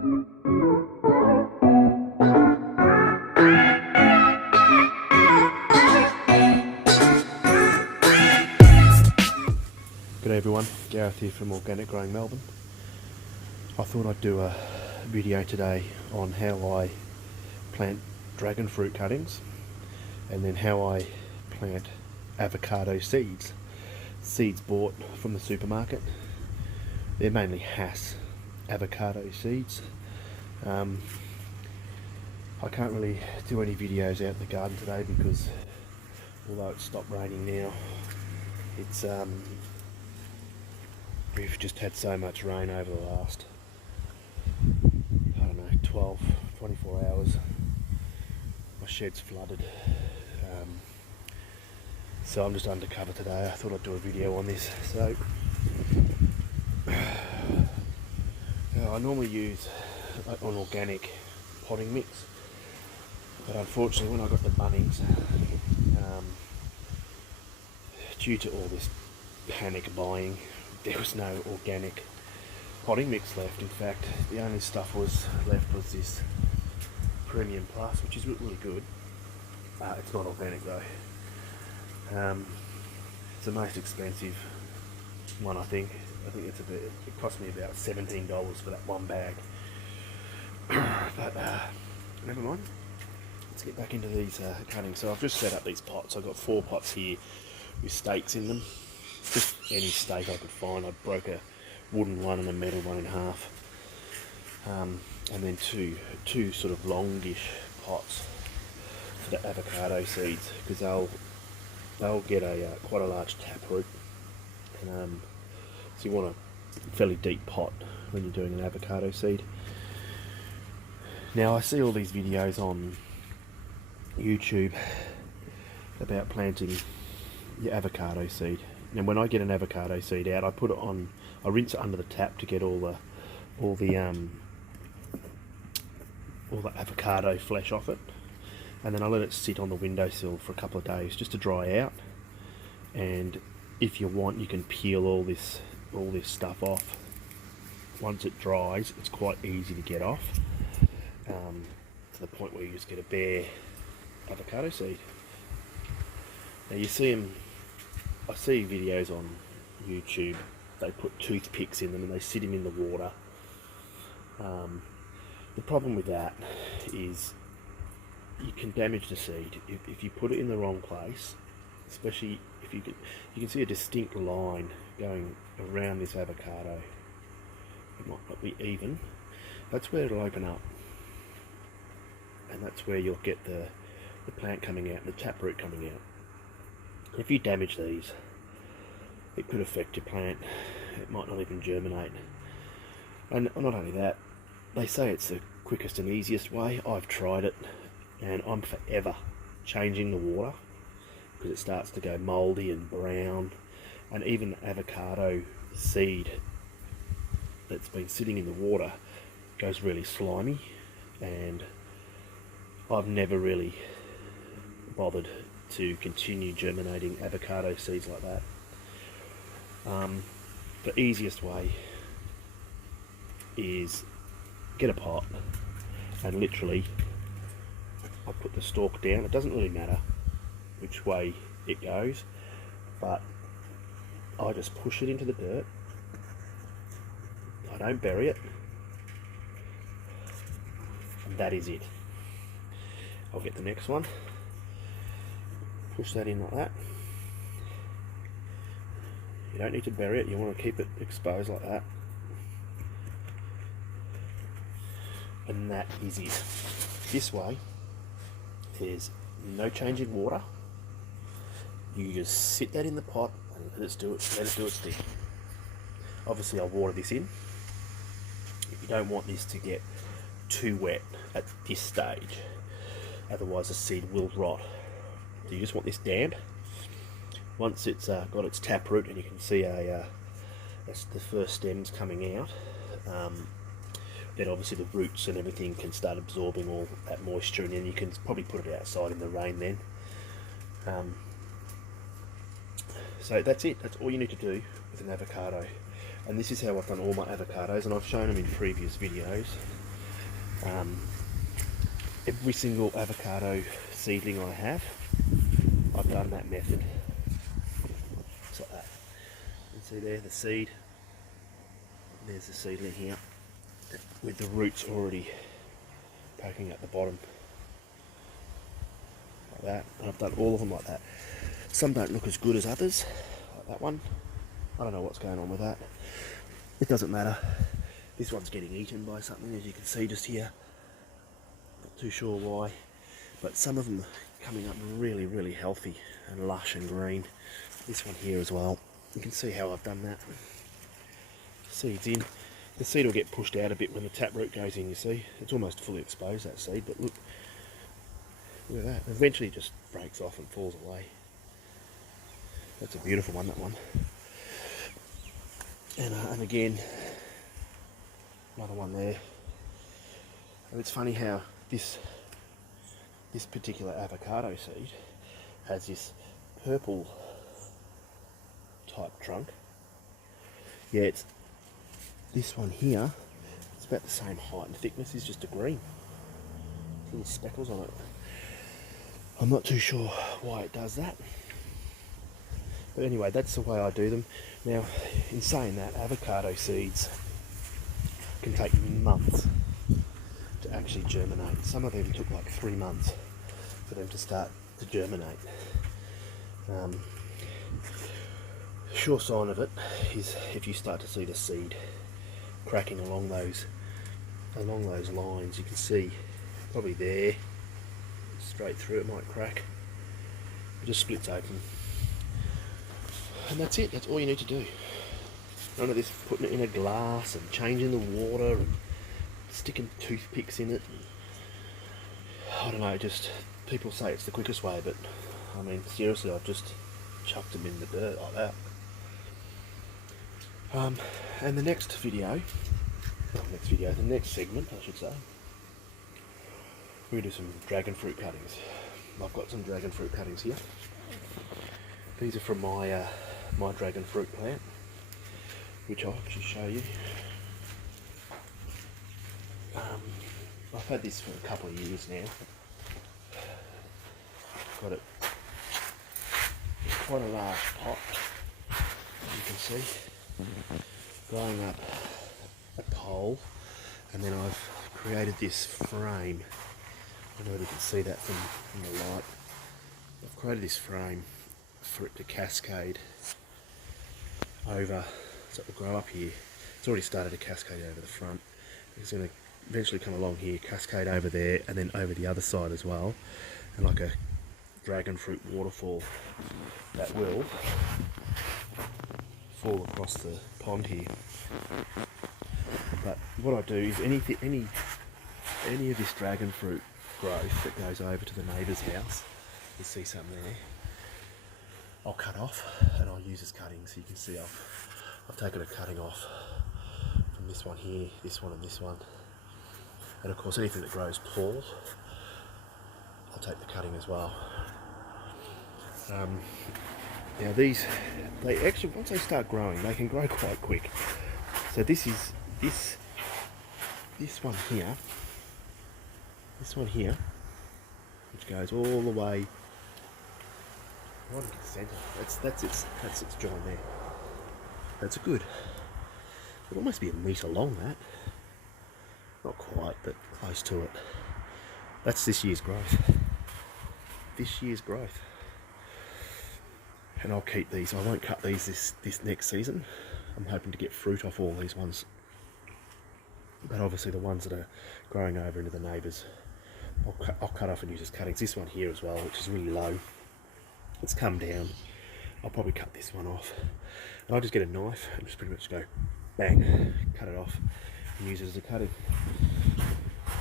G'day everyone, Gareth here from Organic Growing Melbourne. I thought I'd do a video today on how I plant dragon fruit cuttings and then how I plant avocado seeds. Seeds bought from the supermarket. They're mainly Hass avocado seeds. I can't really do any videos out in the garden today because although it's stopped raining now, it's we've just had so much rain over the last, I don't know, 12, 24 hours. My shed's flooded. So I'm just undercover today. I thought I'd do a video on this. So I normally use an organic potting mix, but unfortunately when I got the Bunnings, due to all this panic buying, there was no organic potting mix left. In fact, the only stuff left was this Premium Plus, which is really good. It's not organic though. It's the most expensive one, I think. It cost me about $17 for that one bag. But never mind. Let's get back into these cuttings. So I've just set up these pots. I've got 4 pots here with stakes in them. Just any stake I could find. I broke a wooden one and a metal one in half, and then two sort of longish pots for the avocado seeds, because they'll get quite a large taproot, and so you want a fairly deep pot when you're doing an avocado seed. Now I see all these videos on YouTube about planting your avocado seed. And when I get an avocado seed out, I put it on, I rinse it under the tap to get all the avocado flesh off it, and then I let it sit on the windowsill for a couple of days just to dry out. And if you want, you can peel all this stuff off. Once it dries, it's quite easy to get off, to the point where you just get a bare avocado seed. Now you see them. I see videos on YouTube, they put toothpicks in them and they sit them in the water. The problem with that is you can damage the seed if you put it in the wrong place, especially if you can see a distinct line going around this avocado. It might not be even. That's where it'll open up, and that's where you'll get the plant coming out, the taproot coming out. If you damage these, it could affect your plant. It might not even germinate. And not only that, they say it's the quickest and easiest way. I've tried it, and I'm forever changing the water because it starts to go mouldy and brown, and even avocado seed that's been sitting in the water goes really slimy, and I've never really bothered to continue germinating avocado seeds like that. The easiest way is get a pot and literally I put the stalk down. It doesn't really matter which way it goes, but I just push it into the dirt. I don't bury it, and that is it. I'll get the next one. Push that in like that. You don't need to bury it, you want to keep it exposed like that. And that is it. This way, there's no change in water. You just sit that in the pot and let it do its thing. Obviously I'll water this in. If you don't want this to get too wet at this stage, otherwise the seed will rot. So you just want this damp. Once it's got its taproot and you can see that's the first stems coming out, then obviously the roots and everything can start absorbing all that moisture, and then you can probably put it outside in the rain then. So that's it. That's all you need to do with an avocado. And this is how I've done all my avocados, and I've shown them in previous videos. Every single avocado seedling I have, I've done that method. Just like that. You can see there the seed. There's the seedling here with the roots already poking at the bottom. Like that. And I've done all of them like that. Some don't look as good as others, like that one. I don't know what's going on with that. It doesn't matter. This one's getting eaten by something, as you can see just here. Not too sure why, but some of them are coming up really, really healthy and lush and green. This one here as well. You can see how I've done that. Seeds in. The seed will get pushed out a bit when the taproot goes in, you see. It's almost fully exposed, that seed, but look at that. Eventually it just breaks off and falls away. That's a beautiful one, that one. And again, another one there. And it's funny how this particular avocado seed has this purple type trunk. Yeah, it's this one here. It's about the same height and thickness. It's just a green. Little speckles on it. I'm not too sure why it does that. But anyway, that's the way I do them. Now, in saying that, avocado seeds can take months to actually germinate. Some of them took like 3 months for them to start to germinate. Sure sign of it is if you start to see the seed cracking along those lines. You can see probably there, straight through it might crack. It just splits open. And that's it, that's all you need to do. None of this putting it in a glass and changing the water and sticking toothpicks in it. I don't know, just people say it's the quickest way, but I mean seriously, I've just chucked them in the dirt like that. And the next segment I should say, we're going to do some dragon fruit cuttings. I've got some dragon fruit cuttings here. These are from my my dragon fruit plant, which I'll actually show you. I've had this for a couple of years now. Got it in quite a large pot, as you can see, growing up a pole, and then I've created this frame. I don't know if you can see that from the light. I've created this frame for it to cascade over, so it will grow up here. It's already started to cascade over the front. It's going to eventually come along here, cascade over there, and then over the other side as well, and like a dragon fruit waterfall that will fall across the pond here. But what I do is any of this dragon fruit growth that goes over to the neighbour's house, you see some there, I'll cut off and I'll use as cuttings. So you can see I've taken a cutting off from this one here, this one and this one. And of course anything that grows tall, I'll take the cutting as well. Now these, they actually, once they start growing, they can grow quite quick. So this is, this one here, which goes all the way right into the centre. That's its join there. That's good. It'll almost be a metre long, that. Not quite, but close to it. That's this year's growth. This year's growth. And I'll keep these. I won't cut these this next season. I'm hoping to get fruit off all these ones. But obviously the ones that are growing over into the neighbours, I'll cut off and use as cuttings. This one here as well, which is really low. It's come down. I'll probably cut this one off. And I'll just get a knife and just pretty much go bang, cut it off and use it as a cutting.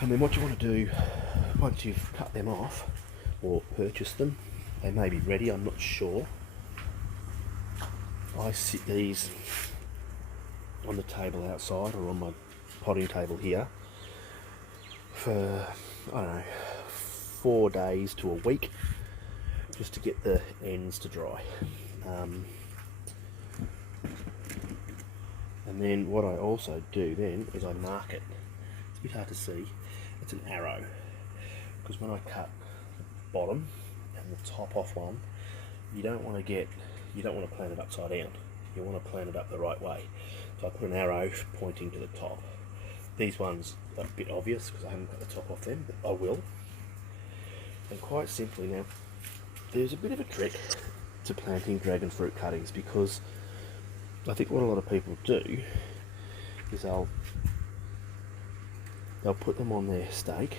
And then what you want to do, once you've cut them off or purchased them, they may be ready, I'm not sure. I sit these on the table outside or on my potting table here for, I don't know, 4 days to a week, just to get the ends to dry. And then what I also do then is I mark it. It's a bit hard to see, it's an arrow, because when I cut the bottom and the top off one, you don't want to plant it upside down. You want to plant it up the right way. So I put an arrow pointing to the top. These ones are a bit obvious because I haven't cut the top off them, but I will. And quite simply now, there's a bit of a trick to planting dragon fruit cuttings, because I think what a lot of people do is they'll put them on their stake,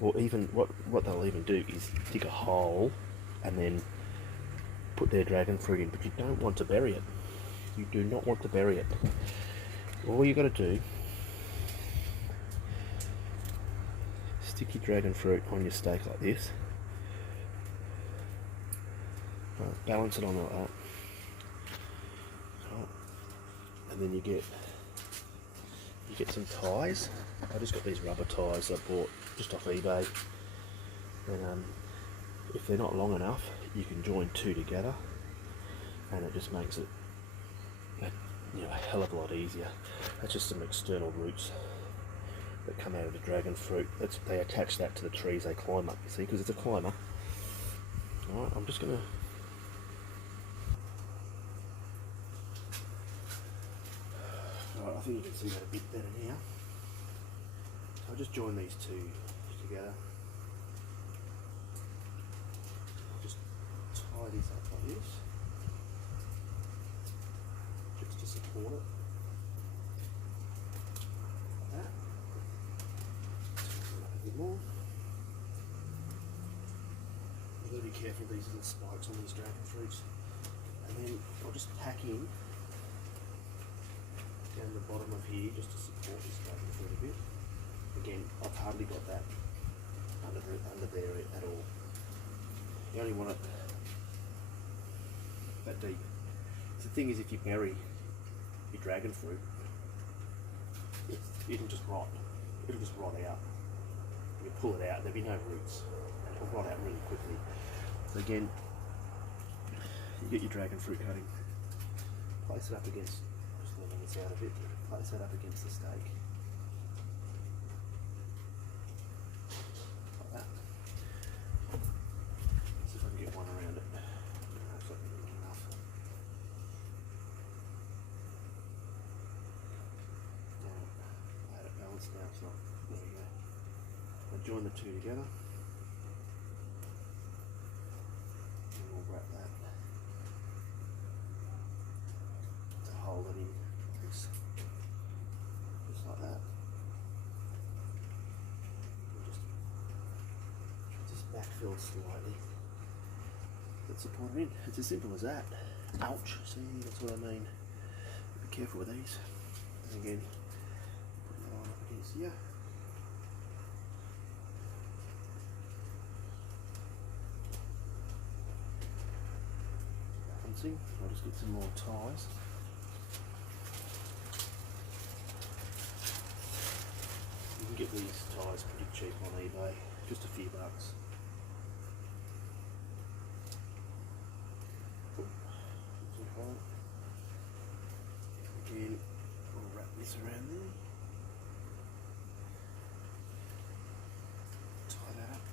or even what they'll even do is dig a hole and then put their dragon fruit in, but you don't want to bury it. You do not want to bury it. All you got to do, stick your dragon fruit on your stake like this, balance it on like that, and then you get some ties. I just got these rubber ties I bought just off eBay, and if they're not long enough, you can join two together, and it just makes it a hell of a lot easier. That's just some external roots that come out of the dragon fruit. They attach that to the trees they climb up, you see, because it's a climber. Alright, I'm just gonna I think you can see that a bit better now. I'll just join these two together. I'll just tie these up like this, just to support it. Like that. A bit more. You've got to be careful, these little spikes on these dragon fruits. And then I'll just tack in down the bottom of here just to support this dragon fruit a bit. Again, I've hardly got that under there at all. You only want it that deep. The thing is, if you bury your dragon fruit, it'll just rot. It'll just rot out. You pull it out, there'll be no roots. It'll rot out really quickly. So again, you get your dragon fruit cutting, place it up against, just level this out a bit, place that up against the stake. Like that. See if I can get one around it. Looks like I'm getting enough. Now, I had it balanced now, it's not. There we go. I join the two together. And we'll wrap that to hold it in place. Just like that. We'll just backfill slightly. Let's support it in. It's as simple as that. Ouch. See, that's what I mean. Be careful with these. And again, put that on up against here. Balancing. I'll just get some more ties. You can get these ties pretty cheap on eBay, just a few bucks. Again, we'll wrap this around there. Tie that up.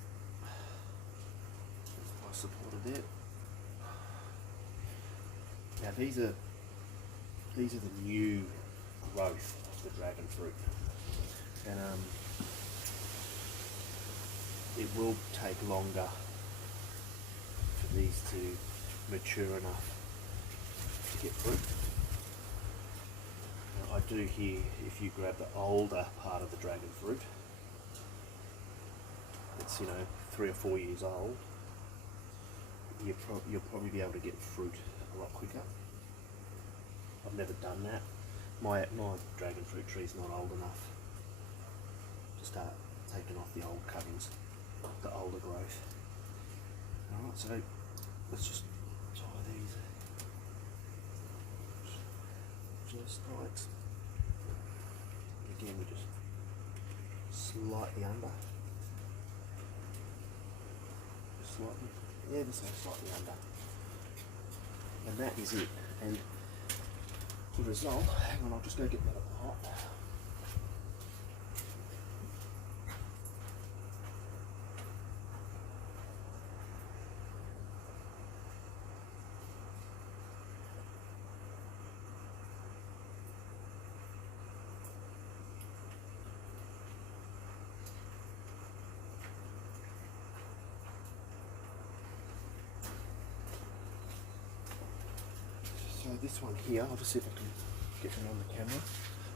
That's nice supported there. Now these are the new growth of the dragon fruit, and it will take longer for these to mature enough to get fruit. Now I do hear if you grab the older part of the dragon fruit, it's 3 or 4 years old, you'll probably be able to get fruit a lot quicker. I've never done that. My dragon fruit tree's not old enough to start taking off the old cuttings, the older growth. Alright, so let's just tie these just right. Again, we just slightly under. Just slightly, yeah, just slightly under. And that is it. And the result, hang on, I'll just go get that apart. this one here, I'll just see if I can get it on the camera.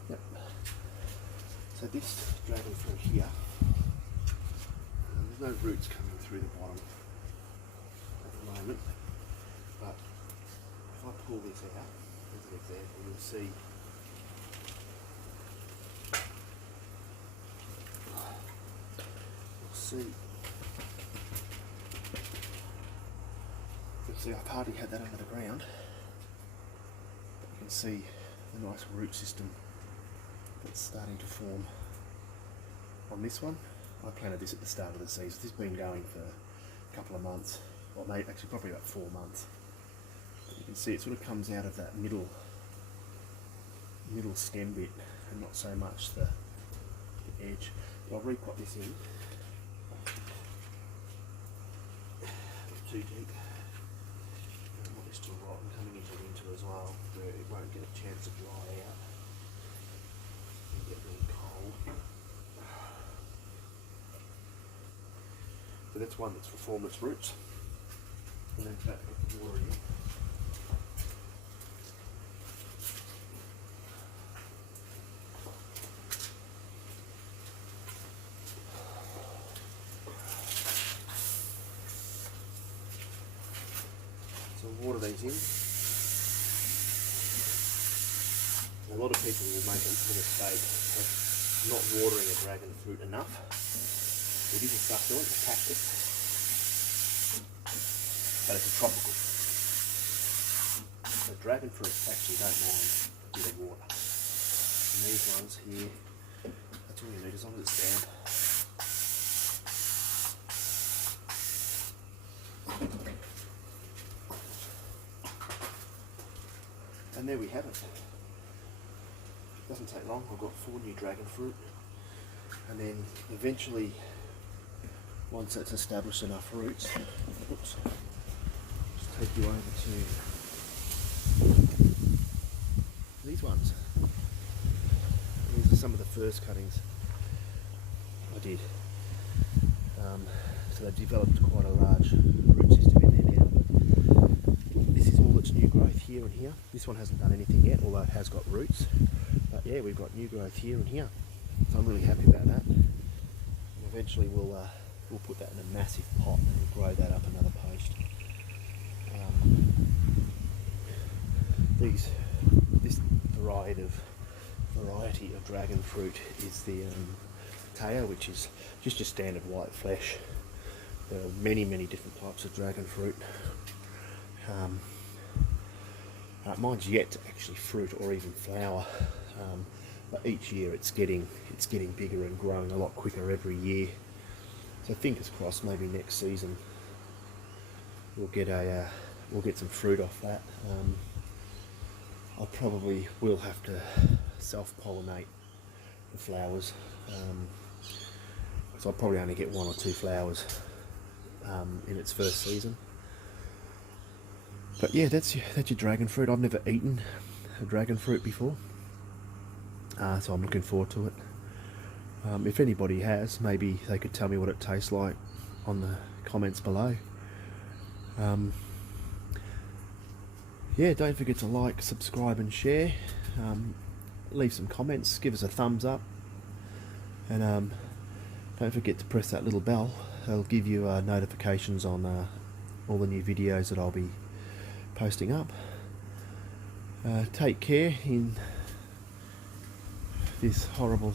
Yep. So this dragon fruit here, there's no roots coming through the bottom at the moment, but if I pull this out, as an example, you'll see I've hardly had that under the ground. You can see the nice root system that's starting to form on this one. I planted this at the start of the season. This has been going for a couple of months, or maybe actually probably about 4 months. But you can see it sort of comes out of that middle stem bit and not so much the edge. But I'll repot this in. Not too deep. I want this to rot and coming into winter as well, where it won't get a chance to dry out and get really cold. So that's one that's reformed its roots. And then back with the water in. So water these in. A lot of people will make a mistake of not watering a dragon fruit enough. It is a succulent, a cactus, but it's a tropical. So dragon fruits actually don't mind a bit of water. And these ones here, that's all you need as long as it's damp. And there we have it. Doesn't take long. I've got 4 new dragon fruit, and then eventually, once it's established enough roots, oops, just take you over to these ones. These are some of the first cuttings I did. So they've developed quite a large root system in there now. But this is all its new growth here and here. This one hasn't done anything yet, although it has got roots. But yeah, we've got new growth here and here. So I'm really happy about that. And eventually we'll put that in a massive pot and grow that up another post. This variety of dragon fruit is the Teo, which is just your standard white flesh. There are many different types of dragon fruit. Mine's yet to actually fruit or even flower, but each year it's getting bigger and growing a lot quicker every year. So fingers crossed, maybe next season we'll get some fruit off that. I probably will have to self-pollinate the flowers, so I'll probably only get 1 or 2 flowers in its first season. But yeah, that's your dragon fruit. I've never eaten a dragon fruit before, so I'm looking forward to it. If anybody has, maybe they could tell me what it tastes like on the comments below. Yeah, don't forget to like, subscribe and share. Leave some comments, give us a thumbs up, and don't forget to press that little bell. It'll give you notifications on all the new videos that I'll be posting up. Take care in this horrible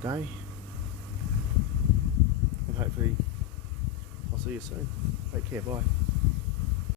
day, and hopefully I'll see you soon. Take care, bye.